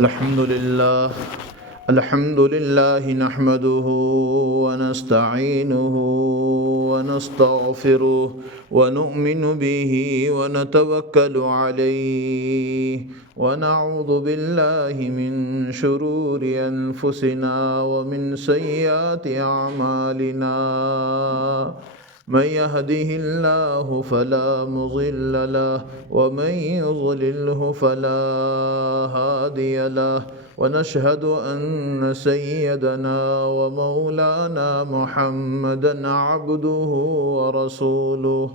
الحمد لله نحمده ونستعينه ونستغفره ونؤمن به ونتوكل عليه ونعوذ بالله من شرور أنفسنا ومن سيئات أعمالنا من يهده الله فلا مضل له ومن يضلله فلا هادي له ونشهد أن سيدنا ومولانا محمدا عبده ورسوله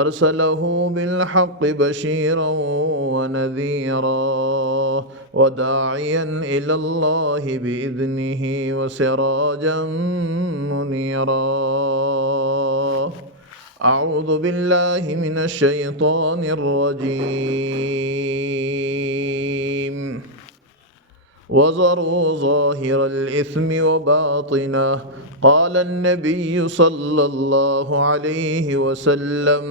أرسله بالحق بشيرا ونذيرا وداعيا إلى الله بإذنه وسراجا منيرا. أعوذ بالله من الشيطان الرجيم. وذروا ظاهر الإثم وباطنه. قال النبي صلى الله عليه وسلم: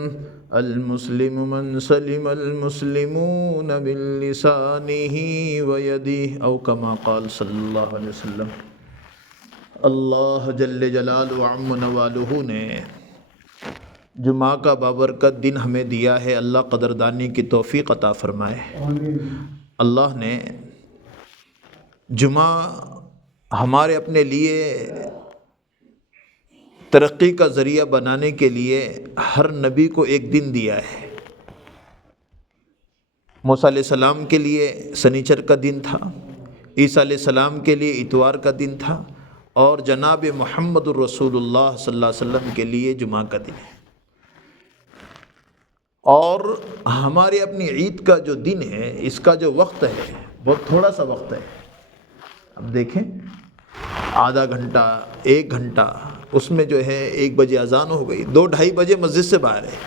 المسلم من سلم المسلمون من لسانه ويده، أو كما قال صلی اللہ علیہ وسلم. اللہ جل جلالہ وعم نوالہ نے جمعہ کا بابرکت دن ہمیں دیا ہے. اللہ قدردانی کی توفیق عطا فرمائے. اللہ نے جمعہ ہمارے اپنے لیے ترقی کا ذریعہ بنانے کے لیے ہر نبی کو ایک دن دیا ہے. موسیٰ علیہ السلام کے لیے سنیچر کا دن تھا، عیسیٰ علیہ السلام کے لیے اتوار کا دن تھا، اور جناب محمد الرسول اللہ صلی اللہ علیہ وسلم کے لیے جمعہ کا دن ہے. اور ہمارے اپنی عید کا جو دن ہے، اس کا جو وقت ہے بہت تھوڑا سا وقت ہے. اب دیکھیں، آدھا گھنٹہ 1 گھنٹہ، اس میں جو ہے 1 بجے اذان ہو گئی، 2-2:30 بجے مسجد سے باہر ہے.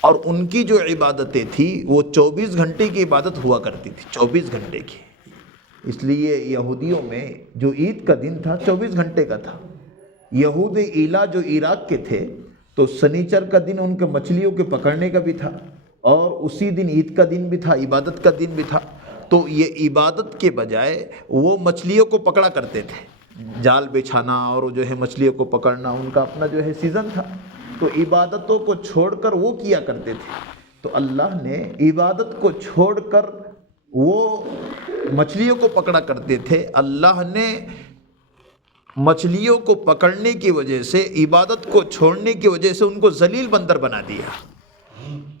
اور ان کی جو عبادتیں تھی وہ 24 گھنٹے کی عبادت ہوا کرتی تھی، 24 گھنٹے کی. اس لیے یہودیوں میں جو عید کا دن تھا 24 گھنٹے کا تھا. یہود ایلا جو عراق کے تھے، تو سنیچر کا دن ان کے مچھلیوں کے پکڑنے کا بھی تھا، اور اسی دن عید کا دن بھی تھا، عبادت کا دن بھی تھا. تو یہ عبادت کے بجائے وہ مچھلیوں کو پکڑا کرتے تھے، جال بچھانا اور جو ہے مچھلیوں کو پکڑنا ان کا اپنا جو ہے سیزن تھا. تو عبادتوں کو چھوڑ کر وہ کیا کرتے تھے. تو اللہ نے عبادت کو چھوڑ کر وہ مچھلیوں کو پکڑا کرتے تھے. اللہ نے مچھلیوں کو پکڑنے کی وجہ سے، عبادت کو چھوڑنے کی وجہ سے ان کو ذلیل بندر بنا دیا.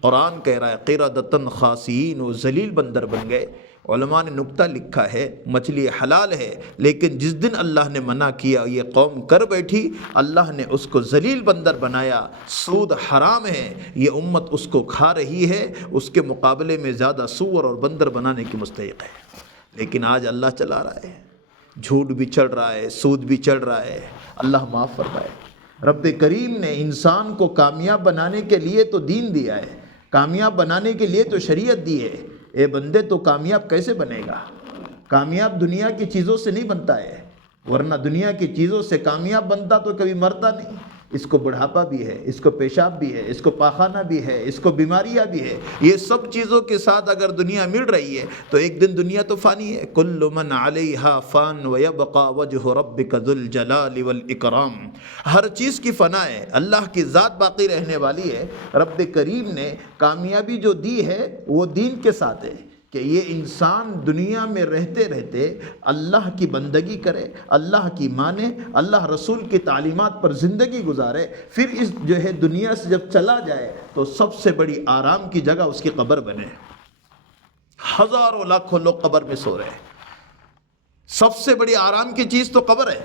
قرآن کہہ رہا ہے قردۃ خاسئین، وہ ذلیل بندر بن گئے. علماء نے نکتہ لکھا ہے مچھلی حلال ہے، لیکن جس دن اللہ نے منع کیا یہ قوم کر بیٹھی، اللہ نے اس کو ذلیل بندر بنایا. سود حرام ہے، یہ امت اس کو کھا رہی ہے، اس کے مقابلے میں زیادہ سور اور بندر بنانے کی مستحق ہے. لیکن آج اللہ چلا رہا ہے، جھوٹ بھی چل رہا ہے، سود بھی چل رہا ہے. اللہ معاف فرمائے. رب کریم نے انسان کو کامیاب بنانے کے لیے تو دین دیا ہے، کامیاب بنانے کے لیے تو شریعت دی ہے. اے بندے، تو کامیاب کیسے بنے گا؟ کامیاب دنیا کی چیزوں سے نہیں بنتا ہے، ورنہ دنیا کی چیزوں سے کامیاب بنتا تو کبھی مرتا نہیں. اس کو بڑھاپا بھی ہے، اس کو پیشاب بھی ہے، اس کو پاخانہ بھی ہے، اس کو بیماریاں بھی ہے. یہ سب چیزوں کے ساتھ اگر دنیا مل رہی ہے تو ایک دن دنیا تو فانی ہے. کل من علیہا فان ویبقى وجہ ربک ذو الجلال والاکرام. ہر چیز کی فنا ہے، اللہ کی ذات باقی رہنے والی ہے. رب کریم نے کامیابی جو دی ہے وہ دین کے ساتھ ہے کہ یہ انسان دنیا میں رہتے رہتے اللہ کی بندگی کرے، اللہ کی مانے، اللہ رسول کی تعلیمات پر زندگی گزارے. پھر اس جو ہے دنیا سے جب چلا جائے تو سب سے بڑی آرام کی جگہ اس کی قبر بنے. ہزاروں لاکھوں لوگ قبر میں سو رہے ہیں، سب سے بڑی آرام کی چیز تو قبر ہے.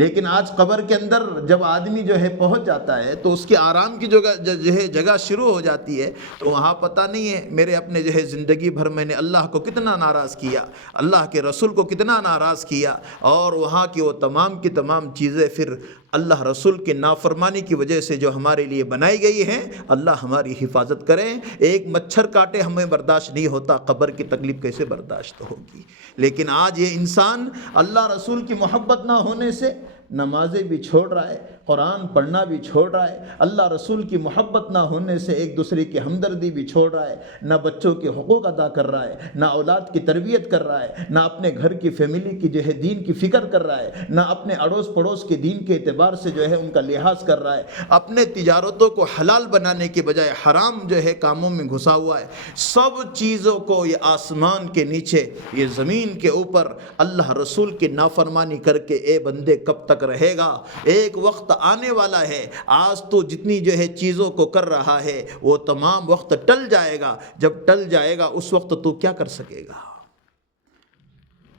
لیکن آج قبر کے اندر جب آدمی جو ہے پہنچ جاتا ہے تو اس کی آرام کی جگہ شروع ہو جاتی ہے. تو وہاں پتہ نہیں ہے میرے اپنے جو ہے زندگی بھر میں نے اللہ کو کتنا ناراض کیا، اللہ کے رسول کو کتنا ناراض کیا، اور وہاں کی وہ تمام کی تمام چیزیں پھر اللہ رسول کی نافرمانی کی وجہ سے جو ہمارے لیے بنائی گئی ہیں. اللہ ہماری حفاظت کریں. ایک مچھر کاٹے ہمیں برداشت نہیں ہوتا، قبر کی تکلیف کیسے برداشت ہوگی؟ لیکن آج یہ انسان اللہ رسول کی محبت نہ ہونے سے نمازیں بھی چھوڑ رہا ہے، قرآن پڑھنا بھی چھوڑ رہا ہے، اللہ رسول کی محبت نہ ہونے سے ایک دوسرے کی ہمدردی بھی چھوڑ رہا ہے، نہ بچوں کے حقوق ادا کر رہا ہے، نہ اولاد کی تربیت کر رہا ہے، نہ اپنے گھر کی فیملی کی جو ہے دین کی فکر کر رہا ہے، نہ اپنے اڑوس پڑوس کے دین کے اعتبار سے جو ہے ان کا لحاظ کر رہا ہے، اپنے تجارتوں کو حلال بنانے کے بجائے حرام جو ہے کاموں میں گھسا ہوا ہے۔ سب چیزوں کو یہ آسمان کے نیچے، یہ زمین کے اوپر اللہ رسول کی نافرمانی کر کے اے بندے کب تک رہے گا؟ ایک وقت آنے والا ہے، آج تو جتنی جو ہے چیزوں کو کر رہا ہے وہ تمام وقت ٹل جائے گا، جب ٹل جائے گا اس وقت تو کیا کر سکے گا؟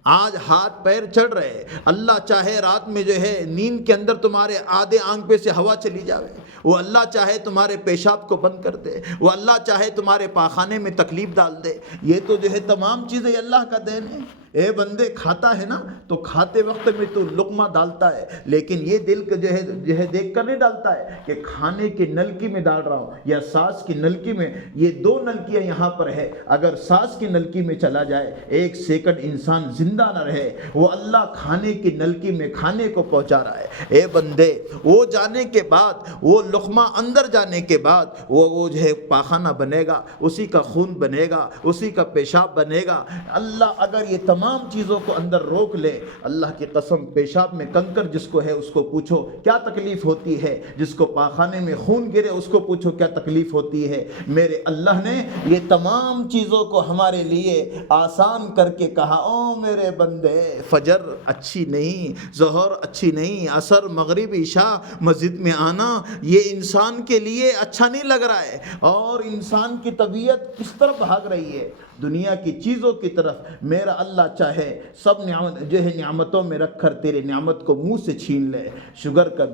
آج ہاتھ پیر چڑھ رہے، اللہ چاہے رات میں جو ہے نیند کے اندر تمہارے آدھے آنکھ پہ سے ہوا چلی جاوے، وہ اللہ چاہے تمہارے پیشاب کو بند کر دے، وہ اللہ چاہے تمہارے پاخانے میں تکلیف ڈال دے، یہ تو جو ہے تمام چیزیں اللہ کا دین ہے۔ اے بندے کھاتا ہے نا تو کھاتے وقت میں تو لقمہ ڈالتا ہے، لیکن یہ دل کا جو ہے دیکھ کر نہیں ڈالتا ہے کہ کھانے کی نلکی میں ڈال رہا ہوں یا سانس کی نلکی میں۔ یہ دو نلکیاں یہاں پر ہے، اگر سانس کی نلکی میں چلا جائے ایک سیکنڈ انسان زندہ نہ رہے، وہ اللہ کھانے کی نلکی میں کھانے کو پہنچا رہا ہے۔ اے بندے وہ جانے کے بعد، وہ لقمہ اندر جانے کے بعد وہ جو ہے پاخانہ بنے گا، اسی کا خون بنے گا، اسی کا پیشاب بنے گا۔ اللہ اگر یہ تمام چیزوں کو اندر روک لے، اللہ کی قسم پیشاب میں کنکر جس کو ہے اس کو پوچھو کیا تکلیف ہوتی ہے، جس کو پاخانے میں خون گرے اس کو پوچھو کیا تکلیف ہوتی ہے۔ میرے اللہ نے یہ تمام چیزوں کو ہمارے لیے آسان کر کے کہا، او میرے بندے فجر اچھی نہیں، ظہر اچھی نہیں، عصر مغرب عشاء مسجد میں آنا یہ انسان کے لیے اچھا نہیں لگ رہا ہے، اور انسان کی طبیعت کس طرف بھاگ رہی ہے؟ دنیا کی چیزوں کی طرف۔ میرا اللہ چاہے سب نعمت جو ہے نعمتوں میں رکھ کر تیرے نعمت کو منہ سے چھین لے، شوگر کا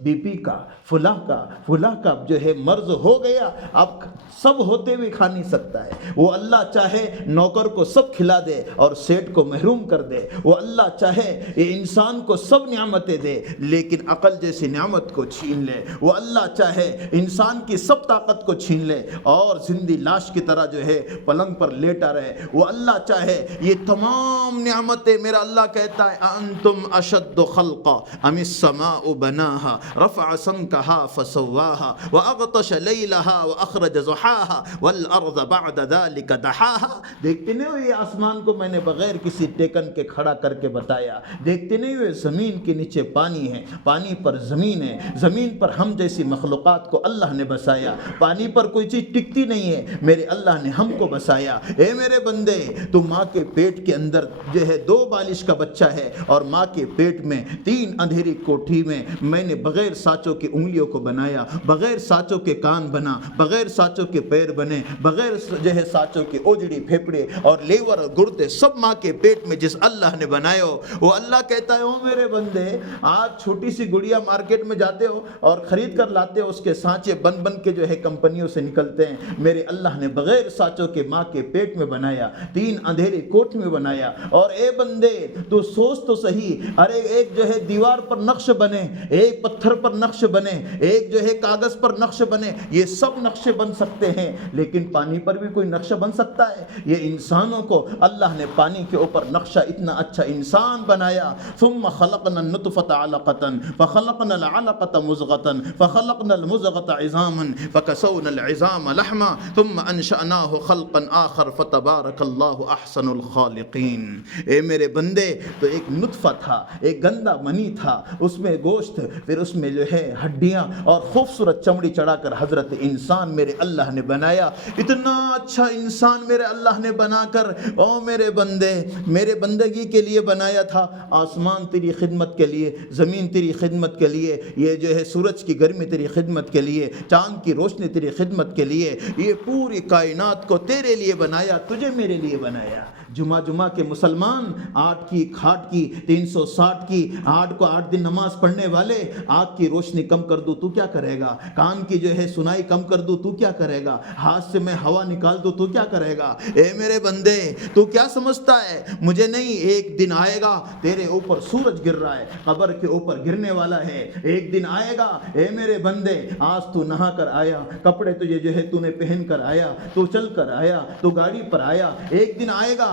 بی پی کا فلاں کا جو ہے مرض ہو گیا، اب سب ہوتے ہوئے کھا نہیں سکتا ہے۔ وہ اللہ چاہے نوکر کو سب کھلا دے اور سیٹ کو محروم کر دے، وہ اللہ چاہے یہ انسان کو سب نعمتیں دے لیکن عقل جیسی نعمت کو چھین لے، وہ اللہ چاہے انسان کی سب طاقت کو چھین لے اور زندہ لاش کی طرح جو ہے پلنگ پر لیٹا رہے، وہ اللہ چاہے یہ تمام نعمتیں۔ میرا اللہ کہتا ہے انتم اشد خلقا ام السماء بناها رفع سمكها فسواها واغطش ليلها واخرج ضحاها والارض بعد ذلك دحاها۔ دیکھتے نہیں ہو یہ آسمان کو میں نے بغیر کسی ٹیکن کے کھڑا کر کے بتایا، دیکھتے نہیں ہو زمین کے نیچے پانی ہے، پانی پر زمین ہے، زمین پر ہم جیسی مخلوقات کو اللہ نے بسایا، پانی پر کوئی چیز ٹکتی نہیں ہے، میرے اللہ نے ہم کو بسایا۔ اے میرے بندے تو ماں کے پیٹ کے اندر جو ہے 2 بالش کا بچہ ہے اور ماں کے پیٹ میں 3 اندھیری کوٹھی میں نے بغیر سانچوں کی انگلیوں کو بنایا، بغیر سانچوں کے کان بنا، بغیر سانچوں کے پیر بنے، بغیر جو ہے سانچوں کے اوجڑی پھیپڑے اور لیور اور گردے سب ماں کے پیٹ میں جس اللہ نے بنائے ہو، وہ اللہ کہتا ہے او میرے بندے آج چھوٹی سی گڑیا مارکیٹ میں جاتے ہو اور خرید کر لاتے ہو، اس کے سانچے بن کے جو ہے کمپنیوں سے نکلتے ہیں، میرے اللہ نے بغیر سانچوں کے ماں کے پیٹ میں بنایا، 3 اندھیرے کوٹھ میں بنایا۔ اور اے بندے تو سوچ تو صحیح، ارے ایک جو ہے دیوار پر نقش بنے، ایک پتھر پر نقش بنے، ایک جو ہے کاغذ پر نقش بنے، یہ سب نقشے بن سکتے ہیں لیکن پانی پر بھی کوئی نقشہ بن سکتا ہے؟ یہ انسانوں کو اللہ نے پانی کے اوپر نقشہ اتنا اچھا انسان بنایا۔ ثم خلقنا النطفة علقة فخلقنا العلقة مضغة فخلقنا المضغة عظاما فكسونا العظام لحما ثم انشأناه خلقا آخر فتبارك الله احسن الخالقین۔ اے میرے بندے تو ایک نطفہ تھا، ایک گندا منی تھا، اس میں گوشت، پھر اس میں جو ہے ہڈیاں اور خوبصورت چمڑی چڑھا کر حضرت انسان میرے اللہ نے بنایا۔ اتنا اچھا انسان میرے اللہ نے بنا کر او میرے بندے میرے بندگی کے لیے بنایا تھا۔ آسمان تیری خدمت کے لیے، زمین تیری خدمت کے لیے، یہ جو ہے سورج کی گرمی تیری خدمت کے لیے، چاند کی روشنی تیری خدمت کے لیے، یہ پوری کائنات کو تیرے لیے بنایا، تجھے میرے لیے بنایا۔ جمعہ کے مسلمان 8 کی کھاٹ کی 360 کی 8 کو 8 دن نماز پڑھنے والے، آنکھ کی روشنی کم کر دوں تو کیا کرے گا؟ کان کی جو ہے سنائی کم کر دوں تو کیا کرے گا؟ ہاتھ سے میں ہوا نکال دوں تو کیا کرے گا؟ اے میرے بندے تو کیا سمجھتا ہے مجھے نہیں؟ ایک دن آئے گا تیرے اوپر سورج گر رہا ہے، قبر کے اوپر گرنے والا ہے، ایک دن آئے گا اے میرے بندے آج تو نہا کر آیا، کپڑے تجھے جو ہے تو نے پہن کر آیا، تو چل کر آیا، تو گاڑی پر آیا، ایک دن آئے گا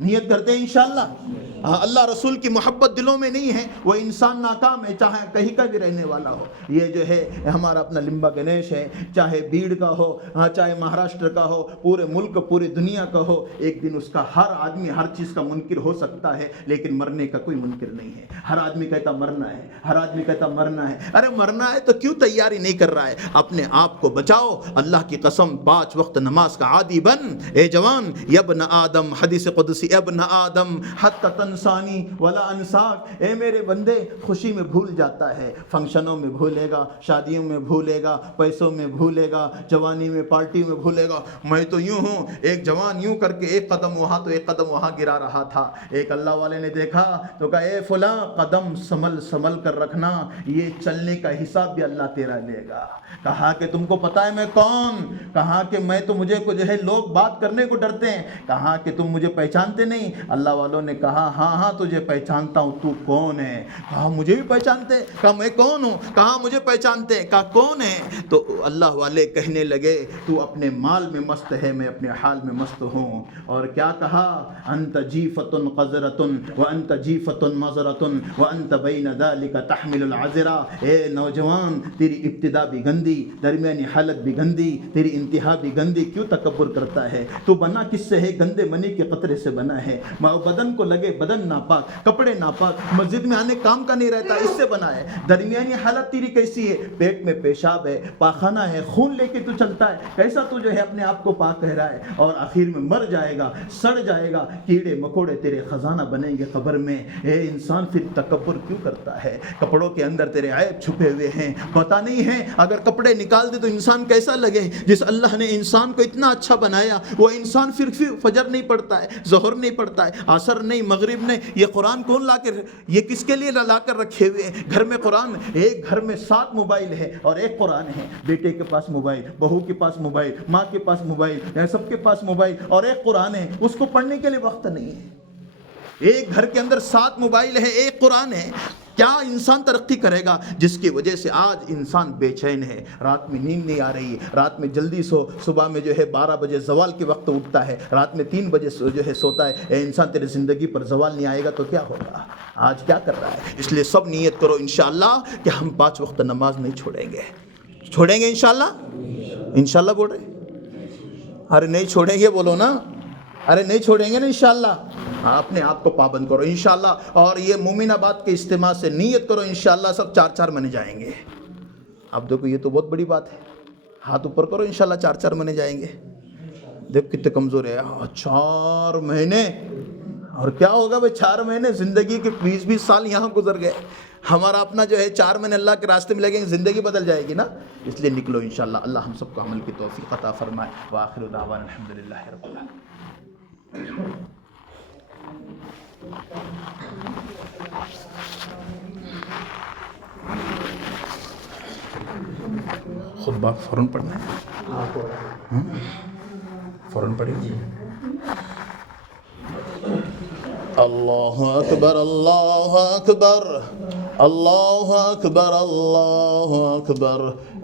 نیت کرتے ہیں انشاءاللہ. اللہ رسول کی محبت دلوں میں نہیں ہے وہ انسان ناکام ہے، چاہے کہیں کا بھی رہنے والا ہو. یہ جو ہے ہمارا اپنا لمبا گنیش ہے، چاہے بیڑ کا ہو، چاہے مہاراشٹر کا ہو، پورے ملک پوری دنیا کا ہو، ایک دن اس کا ہر آدمی ہر چیز کا منکر ہو سکتا ہے، لیکن مرنے کا کوئی منکر نہیں ہے. ہر آدمی کہتا مرنا ہے، ہر آدمی کہتا مرنا ہے. ارے مرنا ہے تو کیوں تیاری نہیں کر رہا ہے؟ اپنے آپ کو بچاؤ. اللہ کی قسم 5 وقت نماز کا عادی بن. اے جوان، یا ابن آدم، حدیث قدسی، ابن آدم حتی تنسانی ولا انساک. اے میرے بندے، خوشی میں بھول جاتا ہے، فنکشنوں میں بھولے گا، شادیوں میں بھولے گا، پیسوں میں بھولے گا، جوانی میں پارٹی میں بھولے گا. میں تو یوں ہوں، ایک جوان یوں کر کے ایک قدم وہاں تو ایک قدم وہاں گرا رہا تھا. ایک اللہ والے نے دیکھا تو کہا اے فلاں، قدم سنبھل کر رکھنا، یہ چلنے کا حساب بھی اللہ تیرا لے گا. کہا کہ تم کو پتا ہے میں کون؟ کہا کہ میں تو مجھے کو جو ہے لوگ بات کرنے کو ڈرتے ہیں. کہا کہ تم مجھے پہچانتے نہیں؟ اللہ والوں نے کہا ہاں تجھے پہچانتا ہوں، تو کون ہے؟ کہا مجھے بھی پہچانتے. کہا میں کون ہوں؟ کہا مجھے پہچانتے. کہا کون ہے؟ تو اللہ والے کہنے لگے تو اپنے مال میں مست ہے، میں اپنے حال میں مست ہوں. اور کیا کہا؟ انت جیفۃ قذرۃ وانت جیفۃ مضرۃ وانت بین ذلک تحمل العذرا. اے نوجوان، تیری ابتدا بھی گندی، درمیانی حالت بھی گندی، تیری انتہا بھی گندی. کیوں تکبر کرتا ہے؟ تو بنا کس سے ہے؟ گندے منی کے قطرے سے بنا ہے. بدن کو لگے بدن ناپاک، کپڑے ناپاک، مسجد میں آنے کام کا نہیں رہتا، اس سے بنا ہے. درمیانی حالت تیری کیسی ہے؟ پیٹ میں پیشاب ہے، پاخانہ ہے، خون لے کے تو چلتا ہے. کیسا تو جو ہے اپنے آپ کو پاک کہہ رہا ہے؟ اور آخر میں مر جائے گا، سڑ جائے گا، کیڑے مکوڑے تیرے خزانہ بنیں گے قبر میں. اے انسان، پھر تکبر کیوں کرتا ہے؟ کپڑوں کے اندر تیرے عیب چھپے ہوئے ہیں، پتہ نہیں ہے. اگر کپڑے نکال دے تو انسان کیسا لگے؟ جس اللہ نے انسان کو اتنا اچھا بنایا، وہ انسان پھر فجر نہیں پڑتا ہے، ظہر نہیں پڑتا ہے، عصر نہیں، مغرب نہیں. یہ قرآن کون لا کر، یہ کس کے لیے لا کر رکھے ہوئے ہیں؟ گھر میں قرآن، ایک گھر میں 7 موبائل ہے اور ایک قرآن ہے. بیٹے کے پاس موبائل، بہو کے پاس موبائل، ماں کے پاس موبائل، سب کے پاس موبائل، اور ایک قرآن ہے. اس کو پڑھنے کے لیے وقت نہیں ہے. ایک گھر کے اندر 7 موبائل ہے، ایک قرآن ہے. کیا انسان ترقی کرے گا؟ جس کی وجہ سے آج انسان بے چین ہے، رات میں نیند نہیں آ رہی، رات میں جلدی سو، صبح میں جو ہے 12 بجے زوال کے وقت اٹھتا ہے، رات میں 3 بجے جو ہے سوتا ہے. اے انسان، تیرے زندگی پر زوال نہیں آئے گا تو کیا ہوگا؟ آج کیا کر رہا ہے؟ اس لیے سب نیت کرو انشاءاللہ کہ ہم 5 وقت نماز نہیں چھوڑیں گے. چھوڑیں گے انشاءاللہ؟ انشاءاللہ بول رہے؟ ارے نہیں چھوڑیں گے بولو نا. ارے نہیں چھوڑیں گے نا انشاءاللہ. اپنے آپ کو پابند کرو انشاءاللہ. اور یہ مومن آباد کے اجتماع سے نیت کرو انشاءاللہ سب 4 مہینے جائیں گے. اب دیکھو یہ تو بہت بڑی بات ہے. ہاتھ اوپر کرو انشاءاللہ 4 مہینے جائیں گے. دیکھ کتنے کمزور ہے. 4 مہینے. اور کیا ہوگا بھائی 4 مہینے؟ زندگی کے 20 سال یہاں گزر گئے. ہمارا اپنا جو ہے 4 مہینے اللہ کے راستے میں لگیں گے، زندگی بدل جائے گی نا. اس لیے نکلو انشاءاللہ. اللہ ہم سب کو عمل کی توفیق عطا فرمائے. وآخر دعوانا الحمدللہ رب العالمین. خطبہ فوراً پڑھنا ہے، فوراً پڑھیے. اللہ اکبر، اللہ اکبر، اللہ اکبر، اللہ اکبر.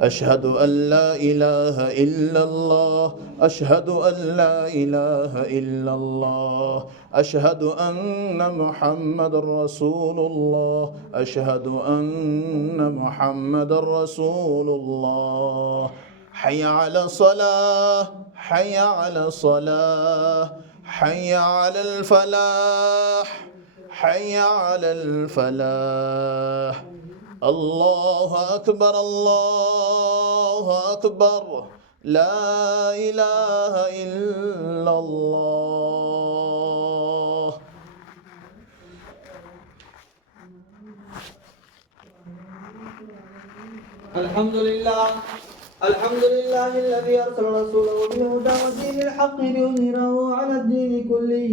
اشہد ان لا الہ الا اللہ، اشہد ان لا الہ الا اللہ، اشہد ان محمد رسول اللہ، اشہد ان محمد رسول اللہ. حی علی الصلاۃ، حی علی الصلاۃ، حی علی الفلاح، حی علی الفلاح. اللہ اکبر، اللہ اکبر، لا الہ الا اللہ. الحمد لله، الحمد لله الذي أرسل رسوله بالهدى ودين الحق ليظهره على الدين كله